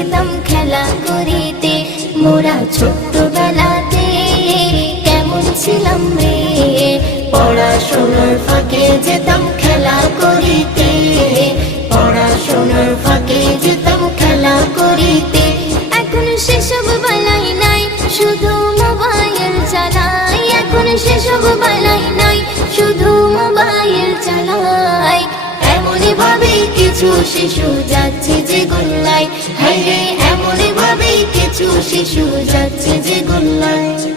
যেতাম খেলা করিতে, মোরা ছোট্টবেলাতে কেমন ছিলাম রে। পড়াশোনার ফাঁকে যেতাম খেলা করিতে, পড়াশোনার ফাঁকে যেতাম খেলা করিতে। এখন সেসব বেলাই নাই, শুধু মোবাইল চালাই। এখন সেসব বেলাই নাই, শুধু মোবাইল চালাই। এমনই ভাবে কিছু শিশু যাচ্ছে যে গোল্লায়, হায় রে এমনই ভাবে কিছু শিশু যাচ্ছে যে গোল্লায়।